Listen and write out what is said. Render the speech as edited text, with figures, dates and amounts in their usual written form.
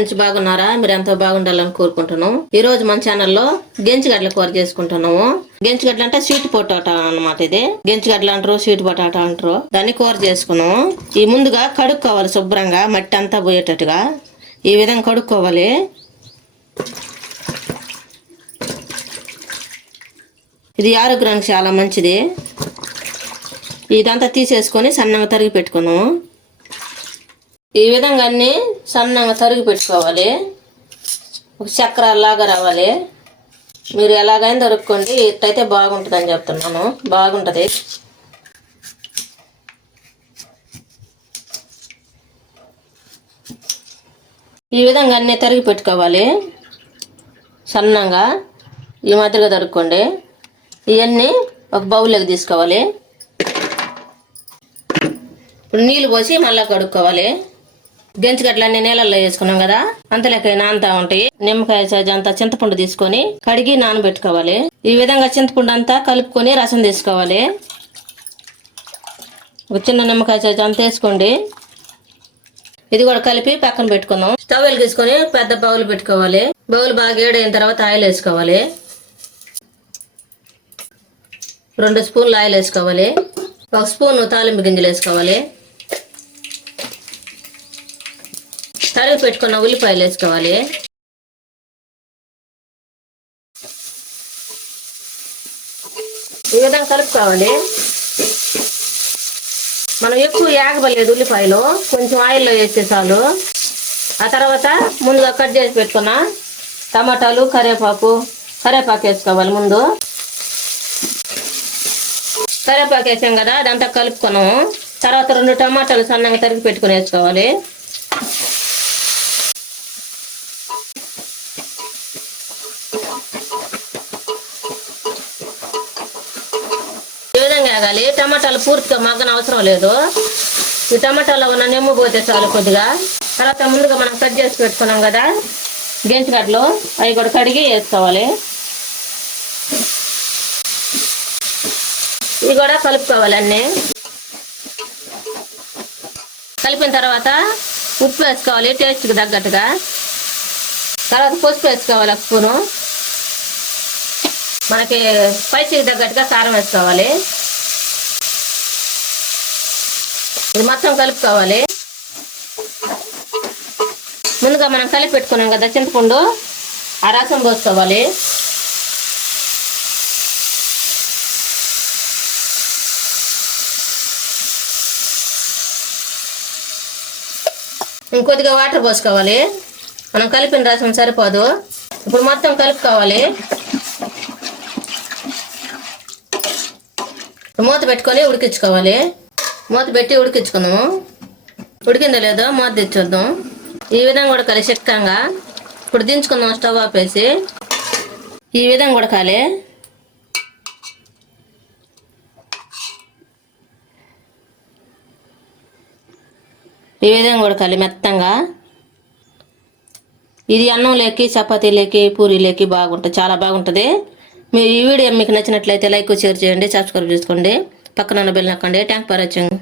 Friends, బాగున్నారా? మీరు ఎంతో బాగుండాలని కోరుకుంటున్నాం. ఈ రోజు మన ఛానల్లో గెంచిగడ్డల కూర చేసుకుంటున్నాము. గెంచిగడ్డలు అంటే స్వీట్ పొటాటో అన్నమాట. ఇది గెంచిగడ్డలు అంటారు, స్వీట్ పొటాటో అంటారు. దాన్ని కూర చేసుకున్నాము. ఈ ముందుగా కడుక్కోవాలి శుభ్రంగా, మట్టి అంతా పోయేటట్టుగా ఈ విధంగా కడుక్కోవాలి. ఇది ఆరోగ్యానికి చాలా మంచిది. ఇదంతా తీసేసుకొని సన్నగా తరిగి పెట్టుకున్నాము. ఈ విధంగా అన్నీ సన్నగా తరిగి పెట్టుకోవాలి. ఒక చక్ర లాగా రావాలి. మీరు ఎలాగైనా దొరుకుకోండి, ఇట్టయితే బాగుంటుందని చెప్తున్నాను. బాగుంటుంది. ఈ విధంగా అన్నీ తరిగి పెట్టుకోవాలి. సన్నగా ఈ మాదిరిగా తరుక్కోండి. ఇవన్నీ ఒక బౌల్లోకి తీసుకోవాలి. ఇప్పుడు నీళ్ళు పోసి మళ్ళీ కడుక్కోవాలి. గెంచిగడ్డలన్నీ నీళ్ళల్లో వేసుకున్నాం కదా, అంతలేక నానుతా ఉంటాయి. నిమ్మకాయ సైజు అంతా చింతపండు తీసుకొని కడిగి నానబెట్టుకోవాలి. ఈ విధంగా చింతపండు అంతా కలుపుకొని రసం తీసుకోవాలి. ఒక చిన్న నిమ్మకాయ సైజు అంతా వేసుకోండి. ఇది కూడా కలిపి పక్కన పెట్టుకుందాం. స్టవ్ వెలిగించుకొని పెద్ద బౌల్ పెట్టుకోవాలి. బౌల్ బాగా వేడైన తర్వాత ఆయిల్ వేసుకోవాలి. 2 స్పూన్లు ఆయిల్ వేసుకోవాలి. 1 స్పూన్ తాలింపు గింజలు వేసుకోవాలి. తరిగి పెట్టుకున్న ఉల్లిపాయలు వేసుకోవాలి. ఈ విధంగా కలుపుకోవాలి. మనం ఎక్కువ యాగబలేదు ఉల్లిపాయలు, కొంచెం ఆయిల్లో వేస్తే చాలు. ఆ తర్వాత ముందుగా కట్ చేసి పెట్టుకున్న టమాటాలు, కరివేపాకు వేసుకోవాలి. ముందు కరివేపాకు వేసాం కదా, అదంతా కలుపుకున్నాము. తర్వాత 2 టమాటాలు సన్నగా తరిగి పెట్టుకుని వేసుకోవాలి. ఈ విధంగా వేగాలి. టమాటాలు పూర్తిగా మగ్గన అవసరం లేదు. ఈ టమాటాలో ఉన్న నిమ్మ పోతే చాలు కొద్దిగా. తర్వాత ముందుగా మనం కట్ చేసి పెట్టుకున్నాం కదా గెంచిగడ్డలు, అవి కూడా కడిగి వేసుకోవాలి. ఇవి కూడా కలుపుకోవాలి. అన్నీ కలిపిన తర్వాత ఉప్పు వేసుకోవాలి టేస్ట్కి తగ్గట్టుగా. తర్వాత పసుపు వేసుకోవాలి 1 స్పూను. మనకి స్పైసీకి తగ్గట్టుగా కారం వేసుకోవాలి. ఇది మొత్తం కలుపుకోవాలి. ముందుగా మనం కలిపి పెట్టుకున్నాం కదా చింతపండు, ఆ రసం పోసుకోవాలి. ఇంకొద్దిగా వాటర్ పోసుకోవాలి. మనం కలిపిన రసం సరిపోదు. ఇప్పుడు మొత్తం కలుపుకోవాలి. మూత పెట్టుకొని ఉడికించుకోవాలి. మూత పెట్టి ఉడికించుకుందాము. ఉడికిందో లేదో మూత తెచ్చుద్దాం. ఈ విధంగా ఉడకాలి చిక్కగా. ఇప్పుడు దించుకుందాం స్టవ్ ఆపేసి. ఈ విధంగా ఉడకాలి. ఈ విధంగా ఉడకాలి మెత్తంగా. ఇది అన్నంలోకి, చపాతీలోకి, పూరీలోకి బాగుంటుంది, చాలా బాగుంటుంది. మీ ఈ వీడియో మీకు నచ్చినట్లయితే లైక్, షేర్ చేయండి, సబ్స్క్రైబ్ చేసుకోండి, పక్కన ఉన్న బెల్ నొక్కండి. Thank for watching.